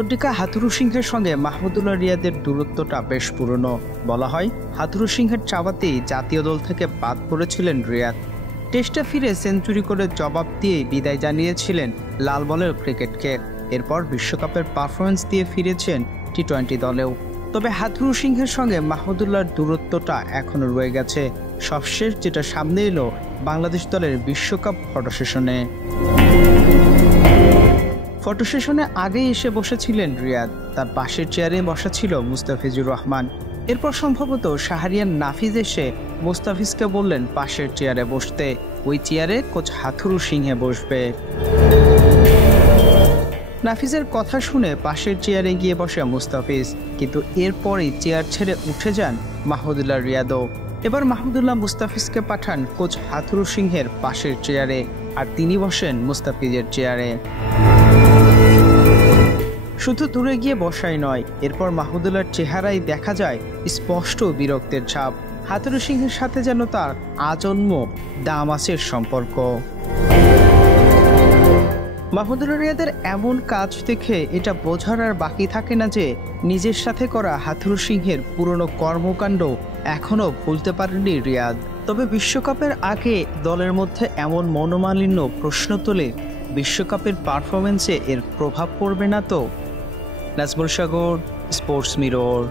চন্ডিকা হাথুরু সিংহের সঙ্গে মাহমুদুল্লাহ রিয়াদের দূরত্বটা বেশ পুরনো। বলা হয় হাথুরু সিংহের চাওয়াতেই জাতীয় দল থেকে বাদ পড়েছিলেন রিয়াদ। টেস্টে ফিরে সেঞ্চুরি করে জবাব দিয়েই বিদায় জানিয়েছিলেন লাল বলের ক্রিকেটকে। এরপর বিশ্বকাপের পারফরমেন্স দিয়ে ফিরেছেন টি-20 দলেও। তবে হাথুরু সিংহের সঙ্গে মাহমুদুল্লাহর দূরত্বটা এখনও রয়ে গেছে। সবশেষ যেটা সামনে এলো বাংলাদেশ দলের বিশ্বকাপ ফটো সেশনে। ফটো সেশনে আগেই এসে বসেছিলেন রিয়াদ, তার পাশের চেয়ারে বসা ছিল মুস্তাফিজুর রহমান। এরপর সম্ভবত শাহরিয়ার নাফিজ এসে মুস্তাফিজকে বললেন পাশের চেয়ারে বসতে। ওই চেয়ারে কোচ হাথুরু সিংহে বসবে। নাফিজের কথা শুনে পাশের চেয়ারে গিয়ে বসে মুস্তাফিজ, কিন্তু এরপরই চেয়ার ছেড়ে উঠে যান মাহমুদুল্লাহ রিয়াদও। এবার মাহমুদুল্লাহ মুস্তাফিজকে পাঠান কোচ হাথুরু সিংহের পাশের চেয়ারে, আর তিনি বসেন মুস্তাফিজের চেয়ারে। শুধু দূরে গিয়ে বসাই নয়, এরপর মাহমুদুল্লাহর চেহারায় দেখা যায় স্পষ্ট বিরক্তের ছাপ। হাথুরু সিংহের সাথে যেন তার আজন্ম দামাসের সম্পর্ক। মাহমুদুল্লাহ রিয়াদের এমন কাজ দেখে এটা বোঝার আর বাকি থাকে না যে নিজের সাথে করা হাথুরু সিংহের পুরনো কর্মকাণ্ড এখনও ভুলতে পারেনি রিয়াদ। তবে বিশ্বকাপের আগে দলের মধ্যে এমন মনোমালিন্য প্রশ্ন তোলে, বিশ্বকাপের পারফরমেন্সে এর প্রভাব পড়বে না তো? নাজমুল সাগর, স্পোর্টস মিরর।